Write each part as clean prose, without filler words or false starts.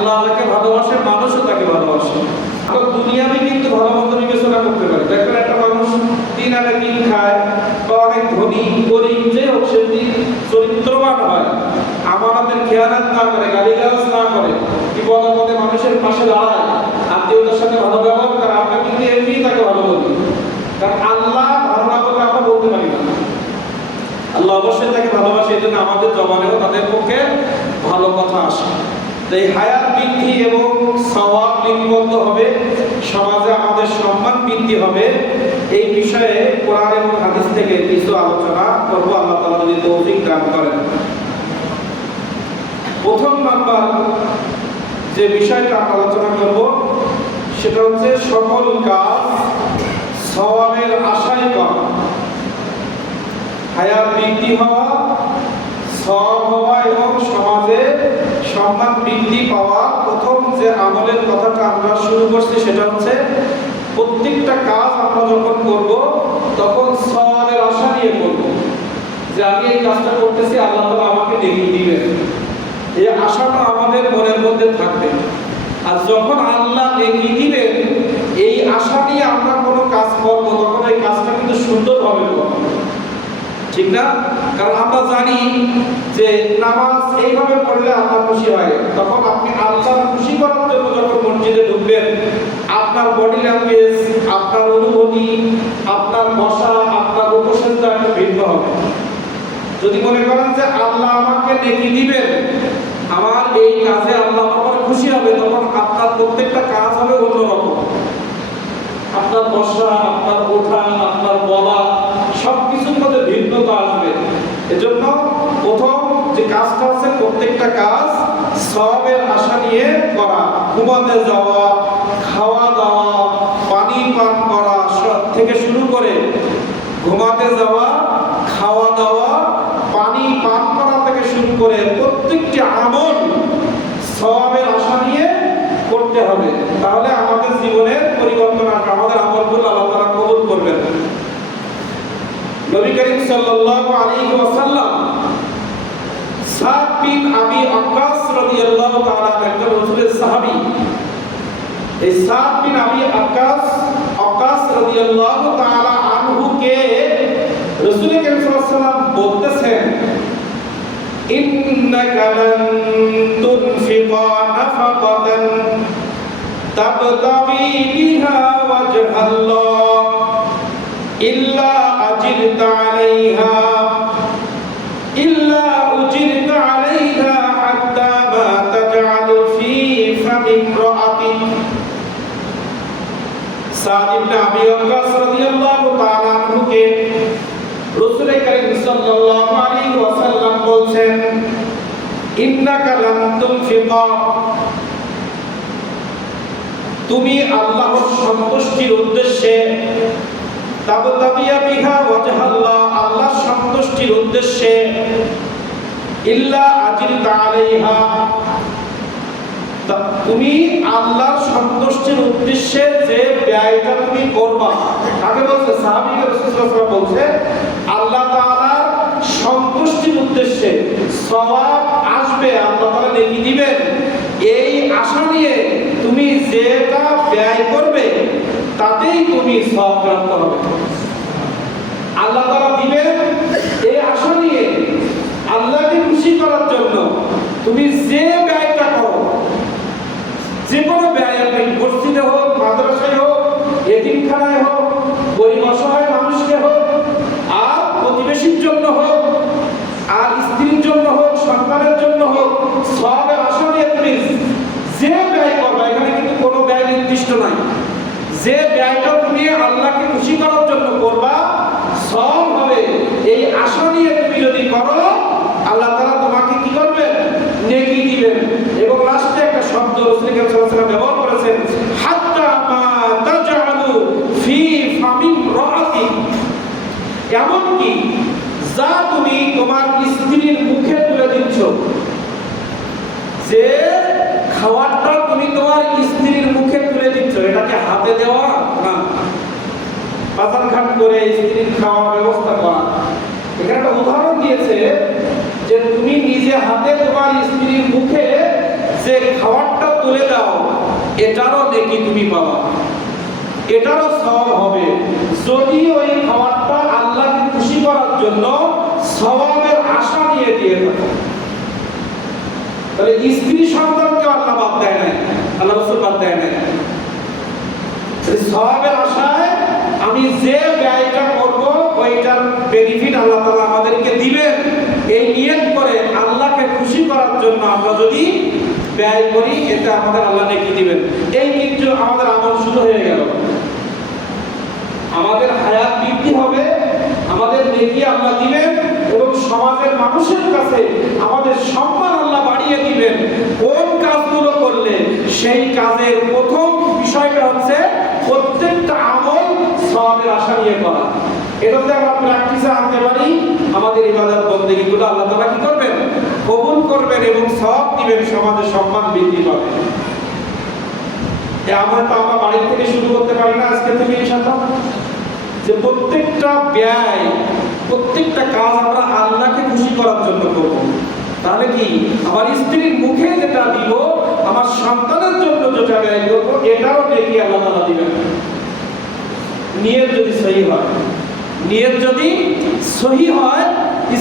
আল্লাহ যাকে ভালোবাসে মানুষও তাকে ভালোবাসে। আমরা দুনিয়াবি কিন্তু ভালো মন্দ বিবেচনা করতে পারি। দেখবেন একটা মানুষ দিন আনে দিন খায় বা অনেক ধনী গরিব যে হোক সে চরিত্রবান হয়, আমাদের খেয়ানত না করে, গালিগালাজ না করে, বিপদে পদে মানুষের পাশে দাঁড়ায়, আত্মীয়তার সাথে ভালো ব্যবহার করে, আমরা কিন্তু এমনি তাকে ভালো বলি। কারণ আল্লাহ ভালো না বলে আমরা বলতে পারি না। আল্লাহ অবশ্যই তাকে ভালোবাসে, এই জন্য আমাদের জবানেও তাদের পক্ষে ভালো কথা আসে। এই হায়াত বৃদ্ধি এবং সওয়াব লিপিবদ্ধ হবে, সমাজে আমাদের সম্মান বৃদ্ধি হবে। এই বিষয়ে কোরআন এবং হাদিস থেকে কিছু আলোচনা করব, আল্লাহ তাআলা যদি তৌফিক দান করেন। প্রথম নাম্বার যে বিষয়টা আলোচনা করব সেটা হচ্ছে সকল কাজ সওয়াবের আশায় করা। হায়াত বৃদ্ধি হওয়া, সওয়াব হওয়া এবং সমাজে সম্মান বৃদ্ধি পাওয়া, প্রথম যে আমলের কথাটা আমরা শুরু করছি সেটা হচ্ছে প্রত্যেকটা কাজ আমরা যখন করব তখন সওয়াবের আশা নিয়ে করব, যে আমি এই কাজটা করতেছি আল্লাহ তাআলা আমাকে নেকি দিবেন, এই আশাটা আমাদের মনের মধ্যে থাকবে। আর যখন আল্লাহ নেকি দিবেন এই আশা নিয়ে আমরা কোনো কাজ করব তখন এই কাজটা কিন্তু সুন্দর হবে, ঠিক না? কারণ আমরা জানি যে নামাজ এইভাবে পড়লে আল্লাহ খুশি হয়। তখন আপনি আল্লাহ খুশি করার জন্য যখন মসজিদে ঢুকবেন, আপনার বডি ল্যাঙ্গুয়েজ, আপনার অনুভূতি, আপনার ভাষা, আপনার উপসেজদা একটু ভিন্ন হবে। যদি মনে করেন যে আল্লাহ আমাকে নেকি দিবেন, আমার এই কাজে আল্লাহ আমার খুশি হবে, তখন আপনার প্রত্যেকটা কাজ হবে অন্যরকম। আপনার ভাষা, আপনার ওঠা, আপনার বলা সবকিছুর মধ্যে ভিন্নতা আসবে। এজন্য প্রথম যে কাজটা আছে প্রত্যেকটা কাজ সওয়াবের আশা নিয়ে করা। ঘুমাতে যাওয়া, খাওয়া দাওয়া, পানি পান করা থেকে শুরু করে, ঘুমাতে যাওয়া, খাওয়া দাওয়া, পানি পান করা থেকে শুরু করে প্রত্যেকটি আমল সওয়াবের আশা নিয়ে করতে হবে। তাহলে আমাদের জীবনের পরিবর্তন আসবে, আমাদের আমলগুলো আল্লাহ তাআলা কবুল করবেন। নবী করিম সাল্লাল্লাহু আলাইহি ওয়াসাল্লাম সাদ বিন আবি ওয়াক্কাস রাদিয়াল্লাহু তাআলা একজন রাসূলের সাহাবী। এই সাদ বিন আবি ওয়াক্কাস রাদিয়াল্লাহু তাআলা আনহু কে রাসূল করিম সাল্লাল্লাহু আলাইহি ওয়াসাল্লাম বলতেছেন, ইন্নাকা লান তুনফিকা নাফাকাতান তাবতাগি বিহা ওয়াজহাল্লাহ ইল্লা أجرت عليها حتى ما تجعل في فم امرأتك। সাদ ইবনে আবি ওয়াক্কাস রাদিয়াল্লাহু তাআলা আনহু কে রাসূল করিম সাল্লাল্লাহু আলাইহি ওয়াসাল্লাম বলছেন, ইন্নাকা লান তুনফিকা, তুমি আল্লাহর সন্তুষ্টির উদ্দেশ্যে, তাবতাগিয়া বিহা ওয়াজহাল্লাহ, আল্লাহর সন্তুষ্টির উদ্দেশ্যে, ইল্লা আজরিতা আলাইহা, তুমি আল্লাহর সন্তুষ্টির উদ্দেশ্যে যে ব্যয়টা তুমি করবা। আগে বলছে সাহাবীকে রাসূল সাল্লাল্লাহু আলাইহি ওয়াসাল্লাম বলছে আল্লাহ তাআলার সন্তুষ্টির উদ্দেশ্যে সওয়াব আসবে, আল্লাহ তাআলা নেকি দিবেন, এই আশা নিয়ে তুমি যেটা ব্যয় করবে তাতেই তুমি সওয়াব প্রাপ্ত হবে। আল্লাহ তাআলা দিবেন এই আশা নিয়ে, আল্লাহকে খুশি করার জন্য তুমি যে ব্যয়টা করো, যে কোনো ব্যয়, আপনি মসজিদে হোক, মাদ্রাসায় হোক, এতিমখানায় হোক, গরিব অসহায় মানুষকে হোক, আর প্রতিবেশীর জন্য হোক, আর স্ত্রীর জন্য হোক, সন্তানের জন্য হোক, সওয়াবের আশা নিয়ে তুমি যে ব্যয় করবে, এখানে কিন্তু কোনো ব্যয় নির্দিষ্ট নাই, যে ব্যয়টা তুমি আল্লাহকে খুশি করার জন্য করবা সওয়াব হবে, এই আশা নিয়ে তুমি যদি করো আল্লাহ তাআলা তোমাকে কি করবেন? নেকি দিবেন। এবং লাস্টে একটা শব্দ রাসূল করিম সাল্লাল্লাহু আলাইহি ওয়াসাল্লাম ব্যবহার করেছেন, হাত্তা মা তাজআলু ফি ফামিন রাআতি, এমন কি যা তুমি তোমার স্ত্রীর মুখে তুলে দিচ্ছ, যে খাবারটা তুমি তোমার স্ত্রীর মুখে তুলে দিচ্ছ, এটাকে হাতে দেওয়া না, বাজার ঘাট করে স্ত্রীর খাওয়ার ব্যবস্থা করা। এখানে একটা উদাহরণ দিয়েছে যে তুমি নিজে হাতে তোমার স্ত্রীর মুখে যে খাবারটা তুলে দাও, এটারও নেকি তুমি পাবা, এটারও সওয়াব হবে। যদি ওই খাবারটা আল্লাহকে খুশি করার জন্য সওয়াবের আশা নিয়ে দিয়ে থাকো, তাহলে স্ত্রী সন্তানকে আল্লাহ বাদ দেয় নাই, আল্লাহ রাসূল বাদ দেয় নাই। সওয়াবের আশায় আমি যে ব্যয়টা করব ওইটার বেনিফিট আল্লাহ তাআলা আমাদেরকে দিবেন, এই নিয়ত করে আল্লাহকে খুশি করার জন্য আমরা যদি ব্যয় করি, এতে আমাদের আল্লাহ নেকি দিবেন। এই কিন্তু আমাদের আমল শুরু হয়ে গেল, আমাদের হায়াত বৃদ্ধি হবে, আমাদের নেকি আল্লাহ দিবেন এবং সমাজের মানুষের কাছে আমাদের সম্মান আল্লাহ বাড়িয়ে দিবেন। কোন কাজগুলো করলে? সেই কাজের প্রথম বিষয়টা হচ্ছে প্রত্যেকটা আমল সওয়াবের আশা নিয়ে করা। এটা যদি আমরা প্র্যাকটিসে আনতে পারি, আমাদের ইবাদত বন্দেগীগুলো আল্লাহ তাআলা কি করবেন? কবুল করবেন এবং সওয়াব দিবেন, সমাজে সম্মান বৃদ্ধি পাবে। এই আমলটা আমরা বাড়ি থেকে শুরু করতে পারি না আজকে থেকে ইনশাআল্লাহ, যে প্রত্যেকটা ব্যয়, প্রত্যেকটা কাজ আমরা আল্লাহকে খুশি করার জন্য করব। তাহলে কি আমার স্ত্রীর মুখে যেটা দিব, আমার সন্তানের জন্য যেটা ব্যয় করব, এটাও নেকি আল্লাহ তাআলা দিবেন। নিয়ত যদি সহি হয়, নিয়ত যদি সহি হয়,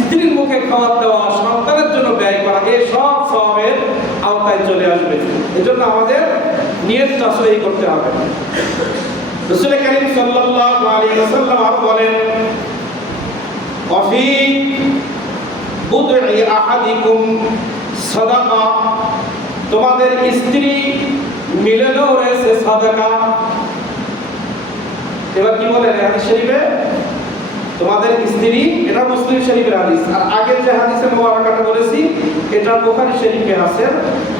স্ত্রীর মুখে খাবার দেওয়া, সন্তানের জন্য ব্যয় করা, এই সব সওয়াবের আওতায় চলে আসবে। এজন্য আমাদের নিয়তটা সহি করতে হবে। রাসূল কারীম সাল্লাল্লাহু আলাইহি ওয়াসাল্লাম আরো বলেন, ওয়াফি বুদ'i আহাদিকুম সাদাকা, তোমাদের স্ত্রী মিলনেও রয়েছে সাদাকা। এবার কি বলেন হাদিস শরীফে? তোমাদের স্ত্রী, এটা মুসলিম শরীফের হাদিস। আর আগের যে হাদিসে মুবারাকাটা বলেছি, এটা বুখারী শরীফে আছে,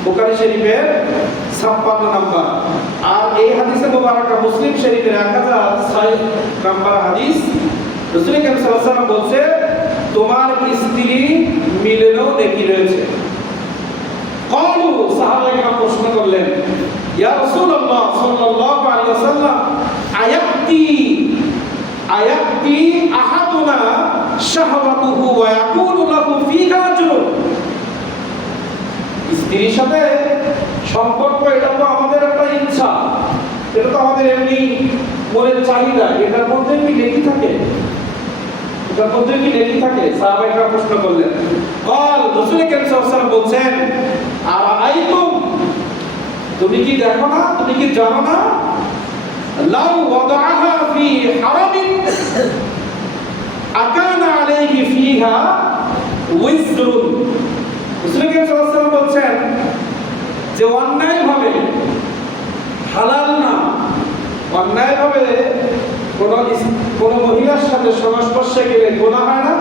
বুখারী শরীফের 56 নাম্বার। আর এই হাদিসে মুবারাকা মুসলিম শরীফের 1006 নাম্বার হাদিস। রাসূল কারীম সাল্লাল্লাহু আলাইহি ওয়াসাল্লাম বলছে, তোমার স্ত্রী মিলনেও নেকি রয়েছে। ক্বালু, সাহাবায়ে প্রশ্ন করলেন, ইয়া রাসূলুল্লাহ সাল্লাল্লাহু আলাইহি ওয়াসাল্লাম, আয়াতি আহাদুনা শাহওয়াতুহু ওয়া ইয়াকুনু লাহু ফীহা আজরুন। স্ত্রীর সাথে সম্পর্ক, এটা তো আমাদের একটা ইচ্ছা, এটা তো আমাদের এমনি মনের চাহিদা, এটার মধ্যে কি নেকি থাকে? এটার মধ্যে কি নেকি থাকে? সাহাবায়েরা প্রশ্ন করলেন। ক্বাল, রাসূল কারীম সাল্লাল্লাহু আলাইহি ওয়াসাল্লাম বলছেন, আরাআইতুম, তুমি কি দেখো না, তুমি কি জানো না, লাউ ওয়াদাআহা ফি হারামিন আকানা আলাইহি ফিহা উইজরুন। রাসূল কারীম সাল্লাল্লাহু আলাইহি ওয়াসাল্লাম বলছেন যে অন্যায়ভাবে, হালাল না, অন্যায়ভাবে কোন মহিলার সাথে সংস্পর্শে গেলে গুনাহ হয় না?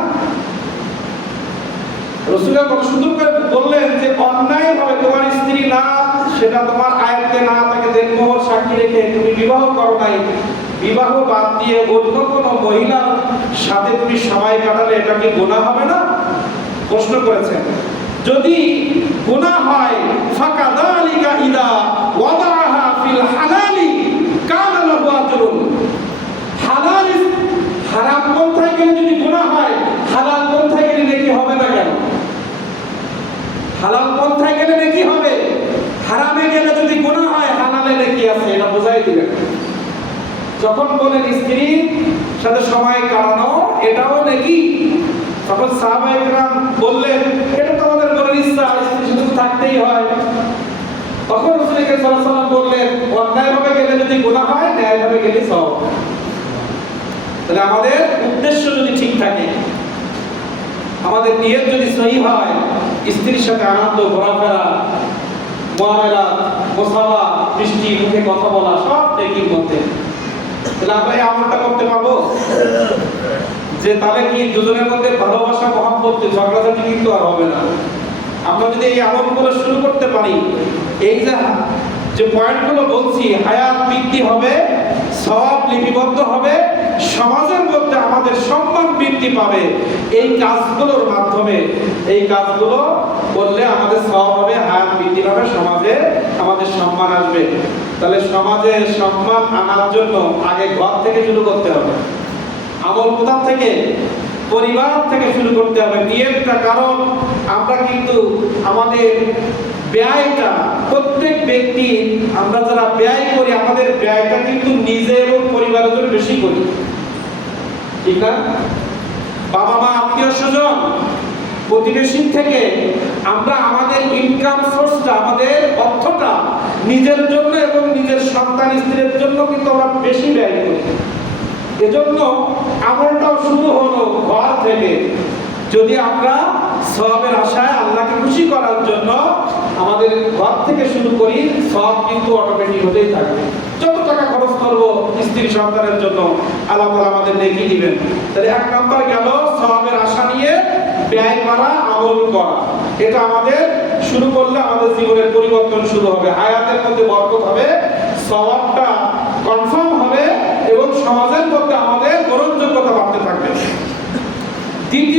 রাসূল কত সুন্দর করে বললেন যে অন্যায়ভাবে তোমার স্ত্রী না, সেটা তোমার আয়াতে না থাকে, দেনমোহর সাক্ষী রেখে তুমি বিবাহ করো নাই, বিবাহ বাদ দিয়ে অন্য কোনো মহিলার সাথে তুমি সময় কাটালে এটা কি গুনাহ হবে না? প্রশ্ন করেছেন। যদি গুনাহ হয়, ফাকাযালিকা ইদা ওয়াদাআহা ফিল হালালি কানা লাহু আজরুন। হালাল, হারাম পন্থায় গেলে যদি গুনাহ হয়, হালাল পন্থায় গেলে নেকি হবে না কেন? হালাল পন্থায় গেলে নেকি হবে, হারামে গেলে যদি গুনাহ হয়, হালালে নেকি আছে, এটা বোঝাই দিলেন। যখন বলেন স্ত্রীর সাথে সময় কাটানো এটাও নেকি, তখন সাহাবায়ে কেরাম বললেন, এটা তো আমাদের মনের ইচ্ছা, স্ত্রীর সাথে থাকতেই হয়। তখন রাসূল সাল্লাল্লাহু আলাইহি ওয়াসাল্লাম বললেন, অন্যায়ভাবে গেলে যদি গুনাহ হয়, ন্যায়ভাবে গেলে সওয়াব। তাহলে আমাদের উদ্দেশ্য যদি ঠিক থাকে, আমাদের নিয়ত যদি সহি হয়, স্ত্রীর সাথে আনন্দ, ঘোরাফেরা, মুআমালা, মুসাফা, মিষ্টি মুখে কথা বলা, সব নেকির মধ্যে, তাহলে আমরা এই আমলটা করতে পারবো। যে তাহলে কি দুজনের মধ্যে ভালোবাসা, মহব্বত, ঝগড়াঝাটি কিন্তু আর হবে না। আমরা যদি এই আমলগুলো শুরু করতে পারি, এই যে পয়েন্টগুলো বলছি, হায়াত বৃদ্ধি হবে, সওয়াব লিপিবদ্ধ হবে, সমাজের মধ্যে আমাদের সম্মান বৃদ্ধি পাবে। এই কাজগুলোর মাধ্যমে, এই কাজগুলো করলে আমাদের সওয়াব হবে, হায়াত বৃদ্ধি পাবে, সমাজে আমাদের সম্মান আসবে। তাহলে সমাজে সম্মান আনার জন্য আগে ঘর থেকে শুরু করতে হবে। আমল কোথা থেকে? পরিবার থেকে শুরু করতে হবে নিয়তটা। কারণ আমরা কিন্তু আমাদের ব্যয়টা প্রত্যেক ব্যক্তি, আমরা যারা ব্যয় করি আমাদের ব্যয়টা কিন্তু নিজে এবং পরিবারের জন্য বেশি করি, ঠিক না? বাবা মা, আত্মীয় স্বজন, প্রতিবেশী থেকে আমরা আমাদের ইনকাম সোর্সটা, আমাদের অর্থটা নিজের জন্য এবং নিজের সন্তান স্ত্রীর জন্য কিন্তু আমরা বেশি ব্যয় করি। এজন্য আমলটাও শুরু হলো ঘর থেকে। যদি আমরা সওয়াবের আশায় আল্লাহকে খুশি করার জন্য আমাদের ঘর থেকে শুরু করি, সওয়াব কিন্তু অটোমেটিক হতেই থাকবে। যত টাকা খরচ করবো স্ত্রী সন্তানের জন্য, আল্লাহ তাআলা আমাদের নেকি দিবেন। তাহলে এক নাম্বার গেল সওয়াবের আশা নিয়ে ব্যয় করা, আমল করা। এটা আমাদের শুরু করলে আমাদের জীবনের পরিবর্তন শুরু হবে, হায়াতের মধ্যে বরকত হবে, সওয়াবটা কনফার্ম হবে এবং সমাজের মধ্যে আমাদের গ্রহণযোগ্যতা বাড়তে থাকবে। দ্বিতীয়